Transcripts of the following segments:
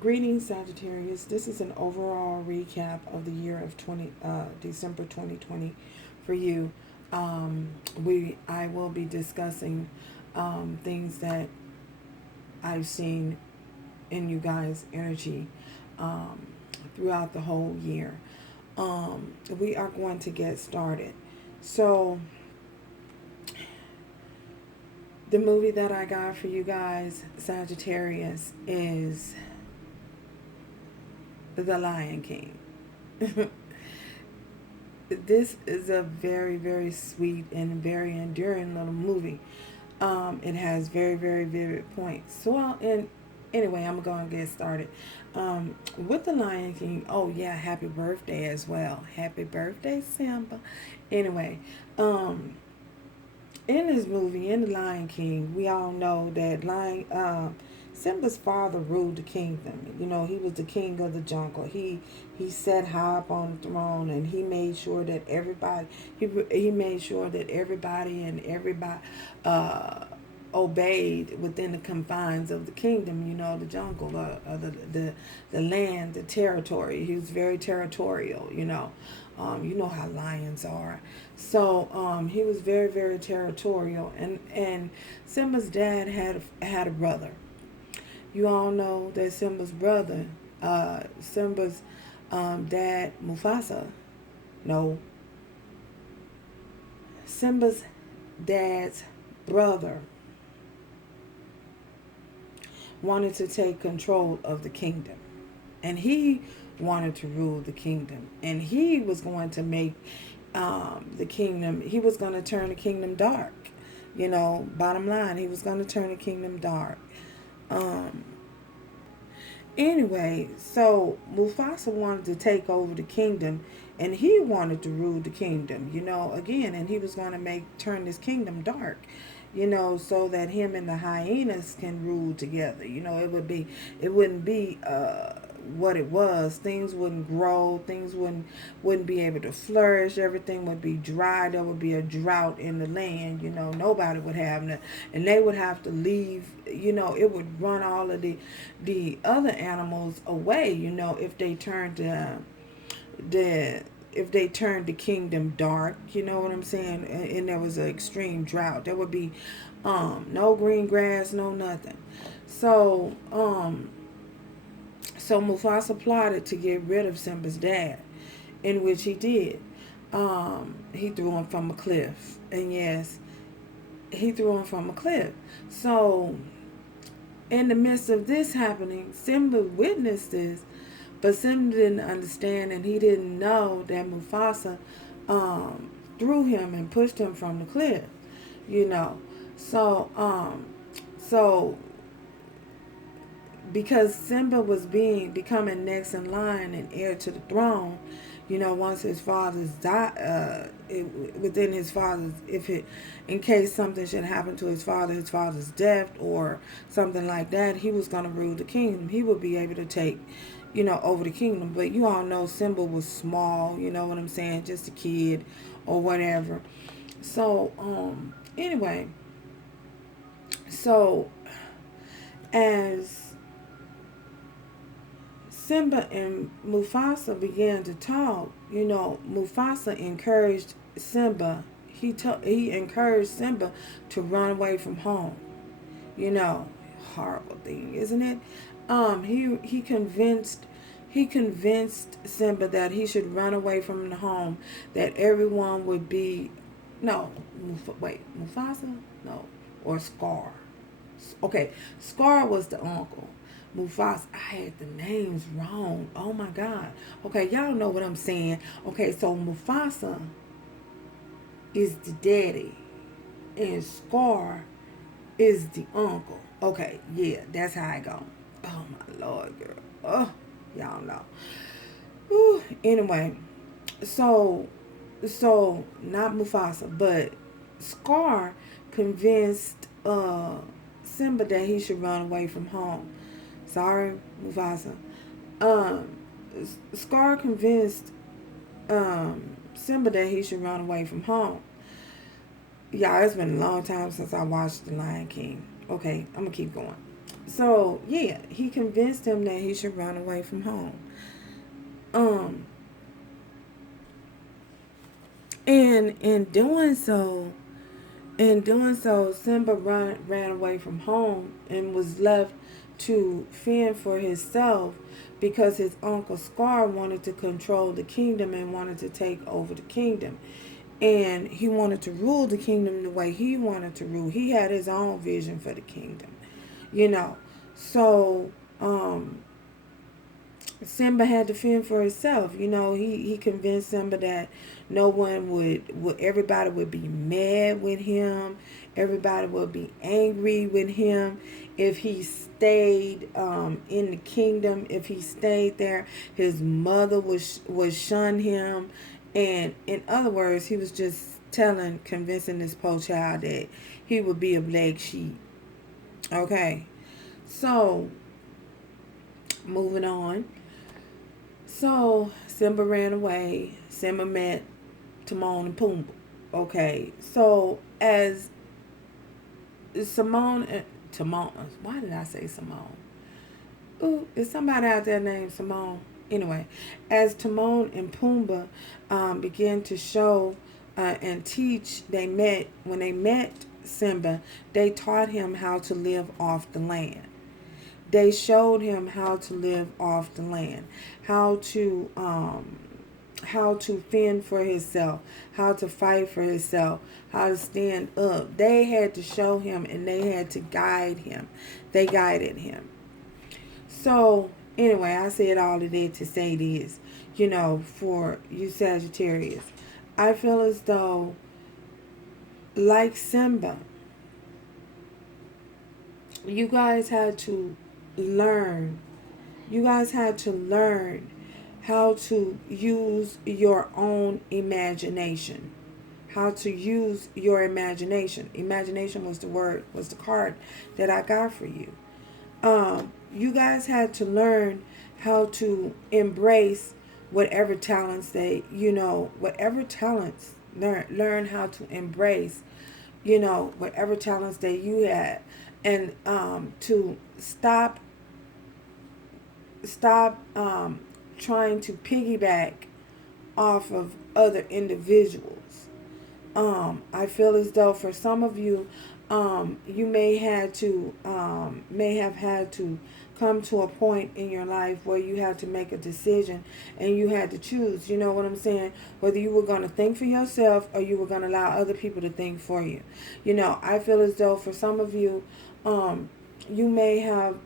Greetings, Sagittarius. This is an overall recap of the year of December 2020 for you. I will be discussing things that I've seen in you guys' energy throughout the whole year. We are going to get started. So, the movie that I got for you guys, Sagittarius, is The Lion King. This is a very, very sweet and very enduring little movie. It has very, very vivid points. So, anyway, I'm going to get started. With The Lion King, oh yeah, happy birthday as well. Happy birthday, Simba. Anyway, in this movie, in The Lion King, we all know that Simba's father ruled the kingdom. You know, he was the king of the jungle. He sat high up on the throne, and he made sure that everybody obeyed within the confines of the kingdom. You know, the jungle, the land, the territory. He was very territorial. You know how lions are. So he was very, very territorial, and Simba's dad had a brother. You all know that Simba's brother, Simba's dad, Mufasa, no, Simba's dad's brother wanted to take control of the kingdom. And he wanted to rule the kingdom. And he was going to make the kingdom, he was going to turn the kingdom dark. You know, bottom line, he was going to turn the kingdom dark. Anyway, so Mufasa wanted to take over the kingdom, and he wanted to rule the kingdom, you know, again, and he was going to turn this kingdom dark, you know, so that him and the hyenas can rule together. You know, it wouldn't be what it was. Things wouldn't grow, things wouldn't be able to flourish, everything would be dry, there would be a drought in the land, you know, nobody would have nothing, and they would have to leave, you know, it would run all of the other animals away, you know, if they turned the kingdom dark, you know what I'm saying, and there was an extreme drought, there would be no green grass, no nothing. So Mufasa plotted to get rid of Simba's dad, in which he did. He threw him from a cliff. And yes, he threw him from a cliff. So, in the midst of this happening, Simba witnessed this, but Simba didn't understand, and he didn't know that Mufasa threw him and pushed him from the cliff, you know. So, because Simba was becoming next in line and heir to the throne, you know, once his father's died, within his father's, in case something should happen to his father's death or something like that, he was going to rule the kingdom. He would be able to take, you know, over the kingdom. But you all know Simba was small, you know what I'm saying, just a kid or whatever. So, anyway, so as Simba and Mufasa began to talk, you know, Mufasa encouraged Simba. He encouraged Simba to run away from home. You know, horrible thing, isn't it? He convinced Simba that he should run away from the home, that everyone would be, Mufasa? No, or Scar. Okay, Scar was the uncle. Mufasa, I had the names wrong. Oh my God. Okay, y'all know what I'm saying. Okay, so Mufasa is the daddy and Scar is the uncle. Okay, yeah, that's how I go. Oh my Lord, girl. Oh, y'all know. Whew. Anyway, so not Mufasa, but Scar convinced Simba that he should run away from home. Sorry, Mufasa. Scar convinced Simba that he should run away from home. Y'all, it's been a long time since I watched The Lion King. Okay, I'm going to keep going. So yeah, he convinced him that he should run away from home. Um, and in doing so, Simba ran away from home and was left to fend for himself because his uncle Scar wanted to control the kingdom and wanted to take over the kingdom. And he wanted to rule the kingdom the way he wanted to rule. He had his own vision for the kingdom, you know. So, Simba had to fend for himself. He convinced Simba that no one would everybody would be mad with him. Everybody would be angry with him if he stayed in the kingdom. If he stayed there, his mother would shun him. And in other words, he was just convincing this poor child that he would be a black sheep. Okay, so moving on. So Simba ran away. Simba met Timon and Pumbaa. Okay, so as Simone and Timon, why did I say Simone? Ooh, is somebody out there named Simone? Anyway, as Timon and Pumbaa began to show and teach, when they met Simba, they taught him how to live off the land. They showed him how to live off the land, how to fend for himself, how to fight for himself, how to stand up. They had to show him and they had to guide him. They guided him. So anyway, I said all of that to say this, for you Sagittarius, I feel as though, like Simba, you guys had to learn. You guys had to learn how to use your own imagination. How to use your imagination. Imagination was the card that I got for you. You guys had to learn how to embrace whatever talents whatever talents, learn how to embrace, whatever talents that you had, and to stop trying to piggyback off of other individuals. I feel as though for some of you, you may have had to come to a point in your life where you had to make a decision and you had to choose. You know what I'm saying? Whether you were going to think for yourself or you were going to allow other people to think for you. I feel as though for some of you, you may have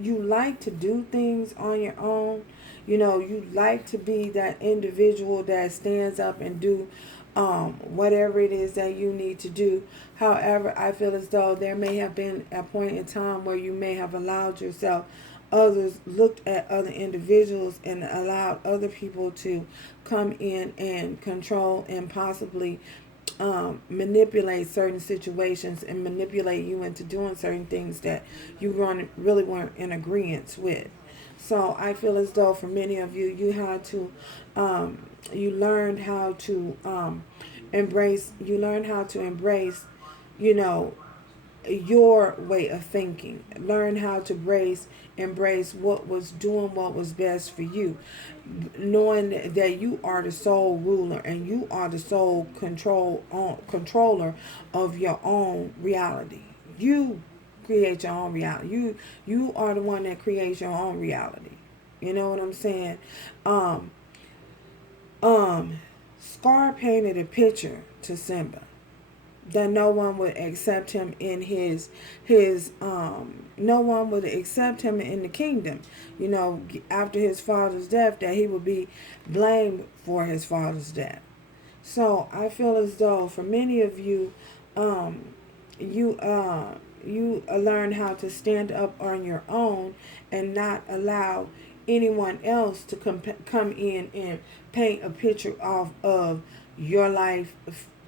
you like to do things on your own. You like to be that individual that stands up and do whatever it is that you need to do. However, I feel as though there may have been a point in time where you may have allowed yourself, others looked at other individuals and allowed other people to come in and control and possibly manipulate certain situations and manipulate you into doing certain things that you really weren't in agreement with. So I feel as though for many of you, you had to, you learned how to embrace, you know, your way of thinking. Learn how to embrace what was best for you, knowing that you are the sole ruler and you are the sole controller of your own reality. You create your own reality. You are the one that creates your own reality. You know what I'm saying? Scar painted a picture to Simba that no one would accept him in no one would accept him in the kingdom. After his father's death, that he would be blamed for his father's death. So I feel as though for many of you, you learn how to stand up on your own and not allow anyone else to come in and paint a picture of your life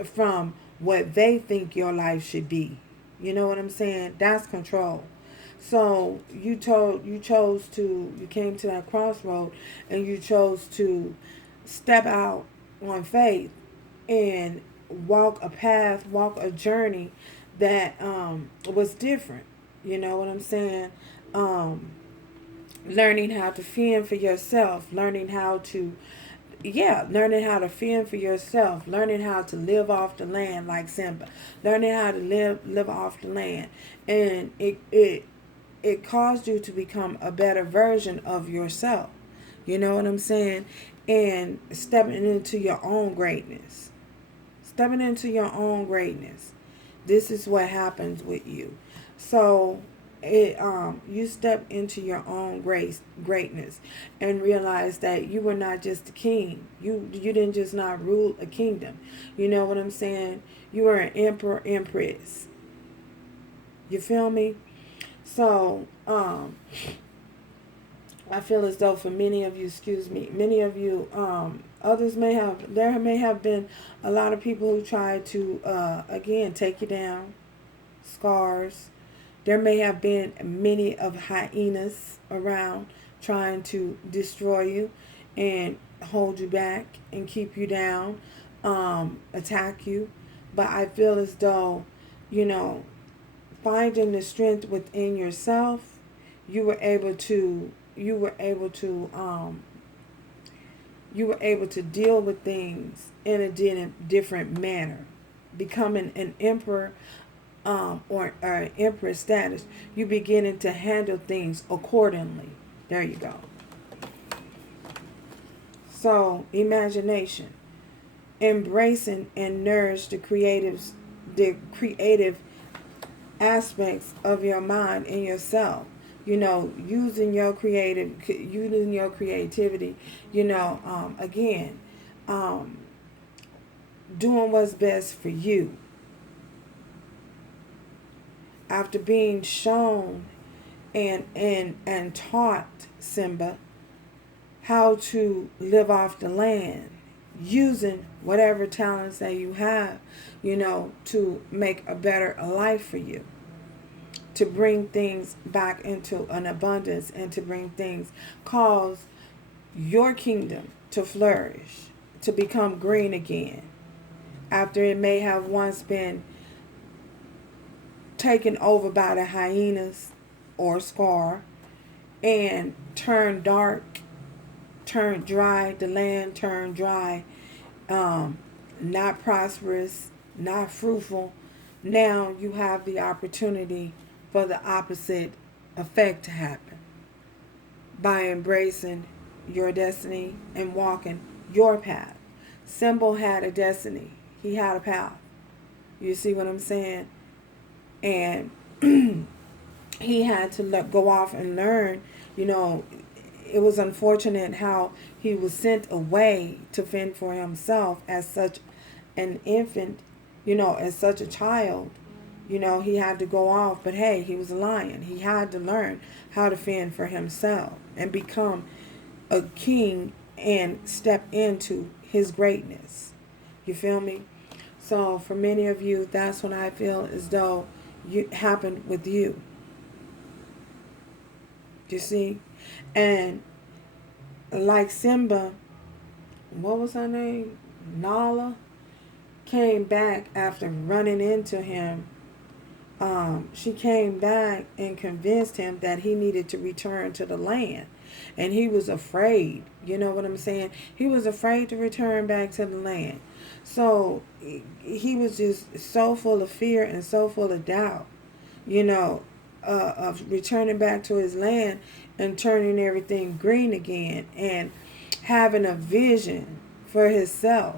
from what they think your life should be. You know what I'm saying? That's control. So you came to that crossroad and you chose to step out on faith and walk a journey that was different. You know what I'm saying? Learning how to fend for yourself, learning how to fend for yourself, learning how to live off the land like Simba, learning how to live off the land, and it caused you to become a better version of yourself. You know what I'm saying? And stepping into your own greatness. Stepping into your own greatness. This is what happens with you. So you step into your own greatness and realize that you were not just a king. You didn't just not rule a kingdom. You know what I'm saying? You were an emperor, empress. You feel me? So I feel as though for many of you, many of you, there may have been a lot of people who tried to, again, take you down, scars. There may have been many of hyenas around trying to destroy you and hold you back and keep you down, attack you. But I feel as though, finding the strength within yourself, you were able to deal with things in a different manner. Becoming an emperor, or an empress status, you beginning to handle things accordingly. There you go. So, imagination, embracing and nourish the creative aspects of your mind and yourself. Using your creativity. Again, doing what's best for you. After being shown and taught, Simba, how to live off the land, using whatever talents that you have, to make a better life for you, to bring things back into an abundance, and to cause your kingdom to flourish, to become green again, after it may have once been taken over by the hyenas or Scar, and turned dark, turned dry, the land turned dry, not prosperous, not fruitful. Now you have the opportunity for the opposite effect to happen by embracing your destiny and walking your path. Symbol had a destiny. He had a path. You see what I'm saying? And he had to go off and learn. It was unfortunate how he was sent away to fend for himself as such an infant, as such a child. He had to go off, but hey, he was a lion. He had to learn how to fend for himself and become a king and step into his greatness. You feel me? So for many of you, that's when I feel as though it happened with you. You see? And like Simba, what was her name? Nala came back after running into him. She came back and convinced him that he needed to return to the land. And he was afraid. You know what I'm saying? He was afraid to return back to the land. So he was just so full of fear and so full of doubt, of returning back to his land and turning everything green again and having a vision for himself.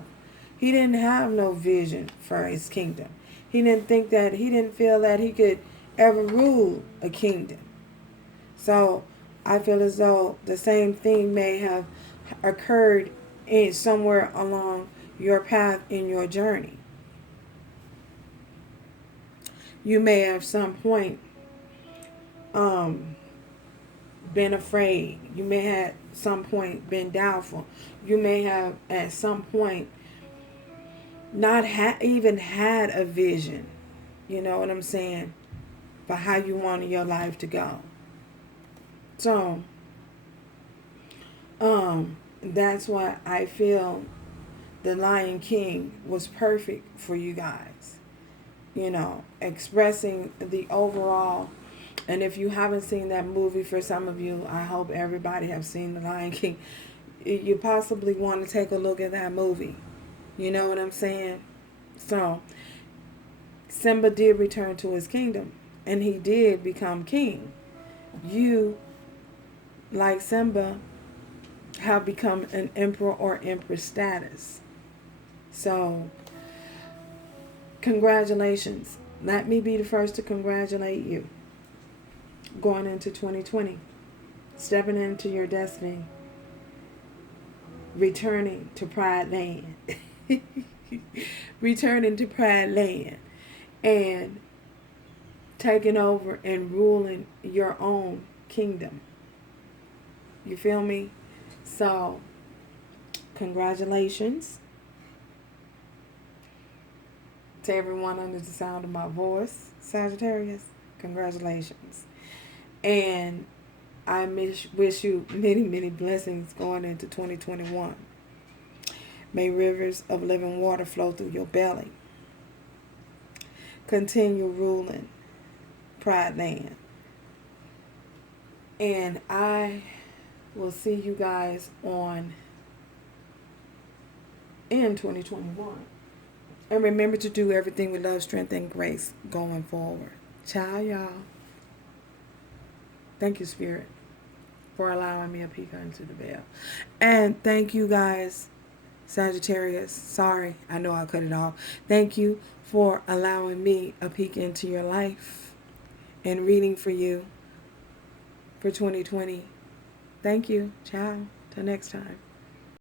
He didn't have no vision for his kingdom. He didn't feel that he could ever rule a kingdom. So I feel as though the same thing may have occurred somewhere along your path in your journey. You may have at some point been afraid. You may have at some point been doubtful. You may have at some point not even had a vision, you know what I'm saying, for how you wanted your life to go. So, that's why I feel the Lion King was perfect for you guys. Expressing the overall And if you haven't seen that movie, for some of you, I hope everybody have seen The Lion King. You possibly want to take a look at that movie. You know what I'm saying? So, Simba did return to his kingdom, and he did become king. You, like Simba, have become an emperor or empress status. So, congratulations. Let me be the first to congratulate you. Going into 2020, stepping into your destiny, returning to Pride Land. Returning to Pride Land and taking over and ruling your own kingdom. You feel me? So, congratulations to everyone under the sound of my voice, Sagittarius. Congratulations. And I wish you many, many blessings going into 2021. May rivers of living water flow through your belly. Continue ruling Pride Land. And I will see you guys in 2021. And remember to do everything with love, strength, and grace going forward. Ciao, y'all. Thank you, Spirit, for allowing me a peek into the veil. And thank you guys, Sagittarius. Sorry, I know I cut it off. Thank you for allowing me a peek into your life and reading for you for 2020. Thank you. Ciao. Till next time.